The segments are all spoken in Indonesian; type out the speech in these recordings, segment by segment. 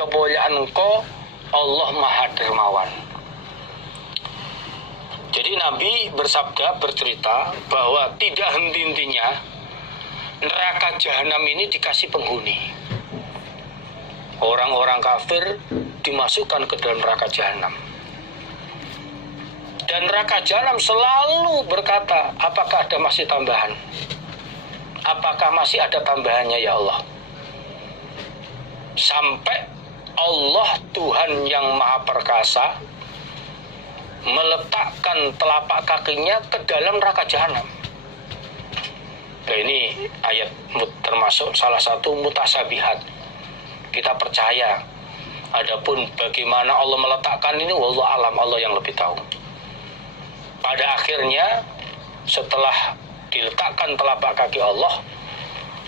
kemuliaan Engkau Allah Maha Dermawan. Jadi Nabi bersabda, bercerita bahwa tidak henti-hentinya neraka jahanam ini dikasih penghuni. Orang-orang kafir dimasukkan ke dalam neraka jahanam. Dan neraka jahanam selalu berkata, apakah ada masih tambahan? Apakah masih ada tambahannya ya Allah? Sampai Allah Tuhan yang Maha Perkasa meletakkan telapak kakinya ke dalam neraka jahanam. Nah, ini ayat termasuk salah satu mutasabihat. Kita percaya. Adapun bagaimana Allah meletakkan ini, wallahu alam, Allah yang lebih tahu. Pada akhirnya setelah diletakkan telapak kaki Allah,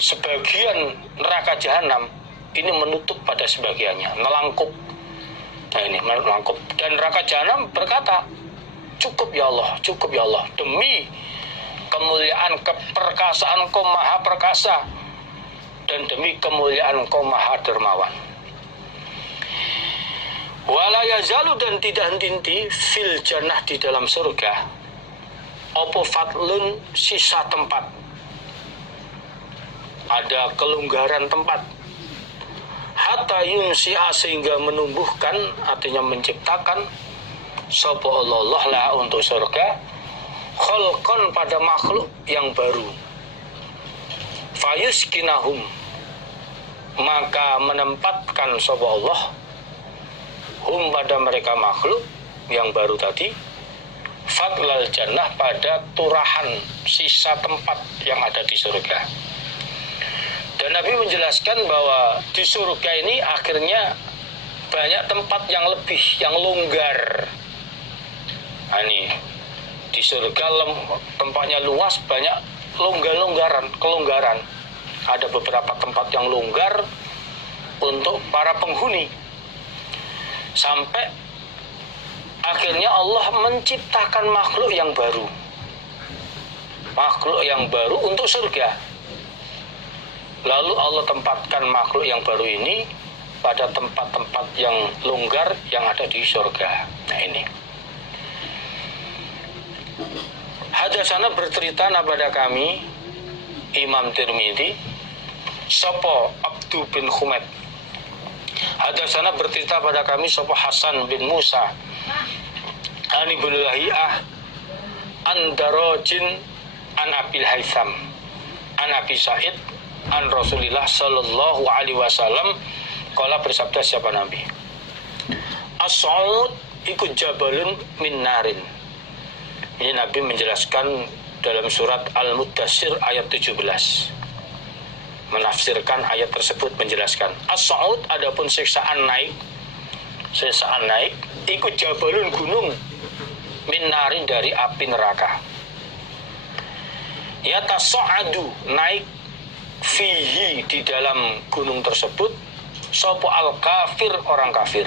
sebagian neraka jahanam ini menutup pada sebagiannya, melangkup. Nah ini melangkup. Dan neraka jahanam berkata, cukup ya Allah, cukup ya Allah, demi kemuliaan keperkasaan Engkau Maha Perkasa dan demi kemuliaan Engkau Maha Dermawan. Wala yazalu, dan tidak henti-henti fil jannah, di dalam surga, opo fadlun, sisa tempat, ada kelonggaran tempat, hatta yunsi'a, sehingga menumbuhkan, artinya menciptakan, sapa Allah lah untuk surga, kholqon, pada makhluk yang baru, fayuskinahum, maka menempatkan sapa Allah hum, pada mereka makhluk yang baru tadi, fadlal jannah, pada turahan sisa tempat yang ada di surga. Dan Nabi menjelaskan bahwa di surga ini akhirnya banyak tempat yang lebih, yang longgar. Nah, ini di surga tempatnya luas, banyak kelonggaran. Ada beberapa tempat yang longgar untuk para penghuni. Sampai akhirnya Allah menciptakan makhluk yang baru. Makhluk yang baru untuk surga. Lalu Allah tempatkan makhluk yang baru ini pada tempat-tempat yang longgar yang ada di surga. Nah ini. Hadasana, bercerita kepada kami Imam Tirmidzi, sapa Abdu bin Humaid. Hadasana, bercerita pada kami sapa Hasan bin Musa, Ani bin Lahiyah, Andarojin, An Abil Haytham, An Abi Sa'id, An Rasulillah sallallahu alaihi wasallam, qala, bersabda siapa Nabi, As-Sa'ud iku jabalun min narin. Ini Nabi menjelaskan dalam surat Al-Muddassir ayat 17, menafsirkan ayat tersebut, menjelaskan As-Sa'ud, adapun siksaan naik, iku jabalun, gunung, min narin, dari api neraka, yatasa'adu, naik, fihi, di dalam gunung tersebut, sopo al-kafir, orang kafir,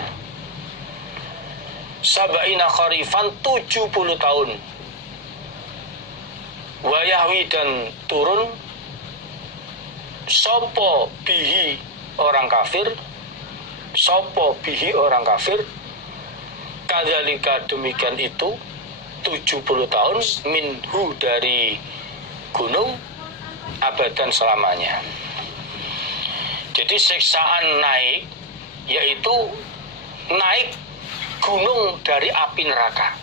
sab'ina kharifan, 70 tahun, wayahwi, dan turun, sopo bihi, orang kafir, kadzalika, demikian itu, 70 tahun, minhu, dari gunung, abadan, selamanya. Jadi siksaan naik, yaitu naik gunung dari api neraka.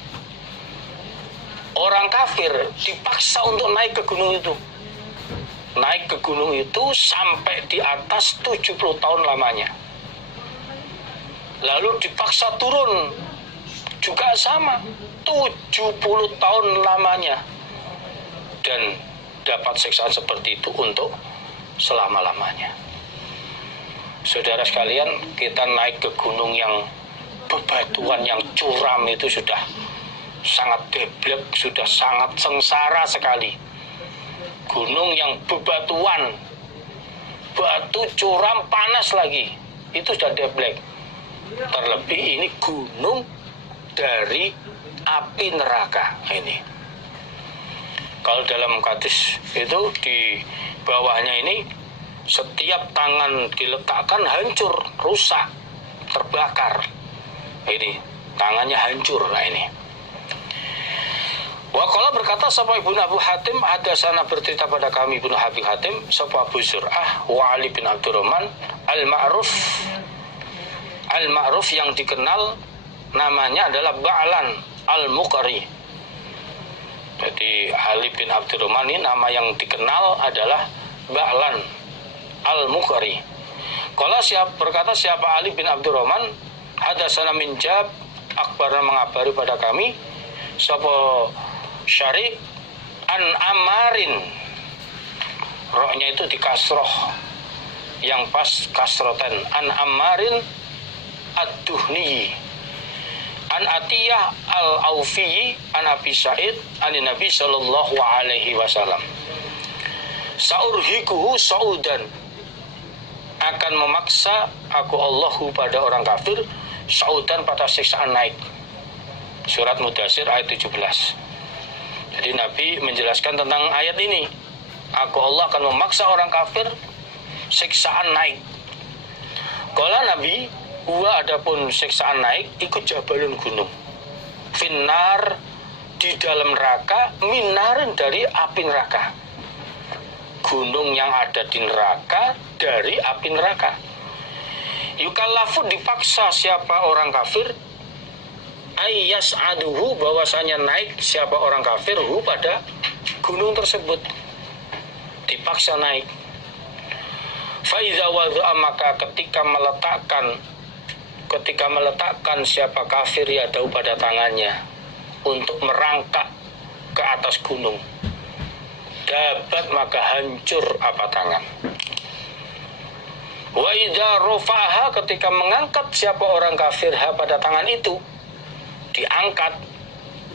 Orang kafir dipaksa untuk naik ke gunung itu. Naik ke gunung itu sampai di atas 70 tahun lamanya. Lalu dipaksa turun, juga sama, 70 tahun lamanya. Dan dapat siksaan seperti itu untuk selama-lamanya. Saudara sekalian, kita naik ke gunung yang bebatuan, yang curam, itu sudah sangat deblek, sudah sangat sengsara sekali. Gunung yang bebatuan, batu curam, panas lagi, itu sudah deblek. Terlebih ini gunung dari api neraka. Ini kalau dalam hadis itu di bawahnya ini, setiap tangan diletakkan hancur, rusak. terbakar. Ini tangannya hancur. Nah ini. Waqala berkata sapa Ibnu Abu Hatim, ada sana bercerita pada kami Ibnu Abi Hatim sapa Abu Zur'ah wa Ali bin Abdurrahman Al-Ma'ruf yang dikenal namanya adalah Ba'lan Al-Muqri. Jadi Ali bin Abdurrahman ini nama yang dikenal adalah Ba'lan Al-Muqri. Qala berkata siapa Ali bin Abdurrahman, hadatsana min Jab, akbarna mengabari pada kami sapa Syari' an Ammarin, rohnya itu di kasroh yang pas kasrotan, an Ammarin ad-Duhni an Atiyah al-Aufi an Abi Sa'id an Nabi sallallahu alaihi wasallam, saurhikuhu saudan, akan memaksa aku Allahu pada orang kafir saudan pada siksaan naik. Surat Mudatsir ayat 17. Jadi Nabi menjelaskan tentang ayat ini. Aku Allah akan memaksa orang kafir siksaan naik. Kala Nabi, huwa adapun siksaan naik ikut jabalun gunung. Finnar di dalam neraka, minarin dari api neraka. Gunung yang ada di neraka dari api neraka. Yukallafu dipaksa siapa orang kafir ayyas aduhu bahwasanya naik siapa orang kafir pada gunung tersebut, dipaksa naik. Faiza wadha'a maka ketika meletakkan siapa kafir yadahu pada tangannya untuk merangkak ke atas gunung, dapat maka hancur apa tangan. Wa idza rafa'aha ketika mengangkat siapa orang kafir pada tangan itu, diangkat,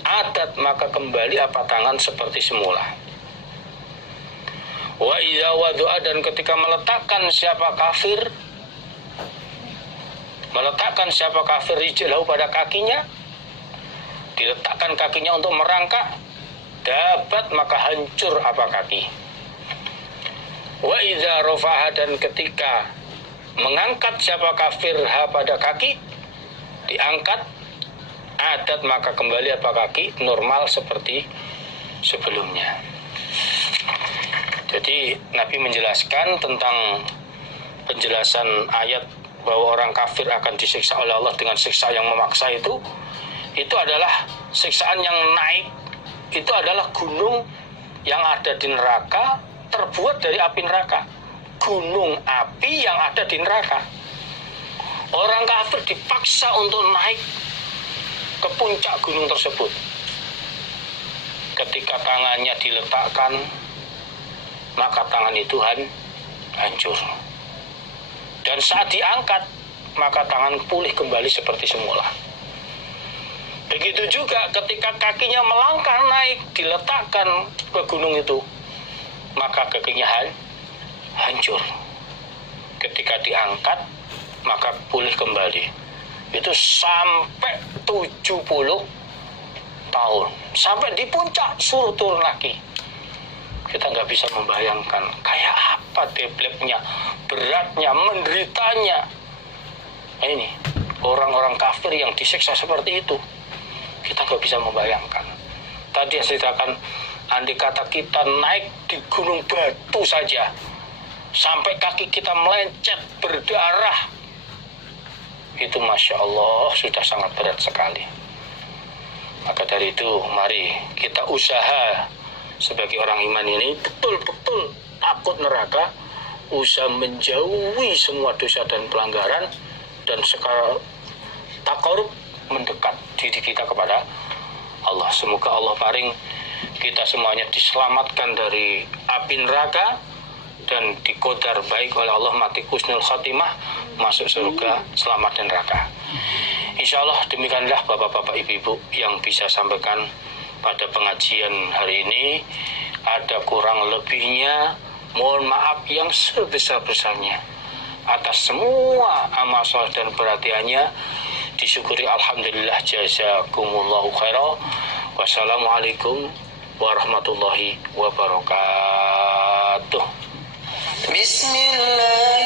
adat maka kembali apa tangan seperti semula. Wa idza wadu'a dan ketika meletakkan siapa kafir rijlahu pada kakinya, diletakkan kakinya untuk merangkak, dapat maka hancur apa kaki. Wa idza rafa'aha dan ketika mengangkat siapa kafir pada kaki, diangkat, adat maka kembali apa kaki normal seperti sebelumnya. Jadi Nabi menjelaskan tentang penjelasan ayat bahwa orang kafir akan disiksa oleh Allah dengan siksa yang memaksa itu adalah siksaan yang naik, itu adalah gunung yang ada di neraka terbuat dari api neraka. Gunung api yang ada di neraka. Orang kafir dipaksa untuk naik ke puncak gunung tersebut. Ketika tangannya diletakkan, maka tangan itu hancur. Dan saat diangkat, maka tangan pulih kembali seperti semula. Begitu juga ketika kakinya melangkah naik, diletakkan ke gunung itu, maka kakinya hancur. Ketika diangkat, maka pulih kembali. Itu sampai 70 tahun. Sampai di puncak suruh turun lagi. Kita nggak bisa membayangkan kayak apa debleknya, beratnya, menderitanya. Nah ini orang-orang kafir yang disiksa seperti itu, kita nggak bisa membayangkan. Tadi saya ceritakan, andai kata kita naik di gunung batu saja, sampai kaki kita melencet berdarah, itu Masya Allah sudah sangat berat sekali. Maka dari itu mari kita usaha sebagai orang iman ini betul-betul takut neraka, usaha menjauhi semua dosa dan pelanggaran, dan sekarang takarub mendekat diri kita kepada Allah. Semoga Allah paring kita semuanya diselamatkan dari api neraka dan dikodar baik oleh Allah, mati husnul khatimah, masuk surga selamat dan neraka. Insya Allah demikianlah bapak-bapak ibu-ibu yang bisa sampaikan pada pengajian hari ini. Ada kurang lebihnya, mohon maaf yang sebesar-besarnya atas semua amal saleh dan perhatiannya. Disyukuri alhamdulillah, jazakumullahu khairan. Wassalamualaikum warahmatullahi wabarakatuh. Bismillah.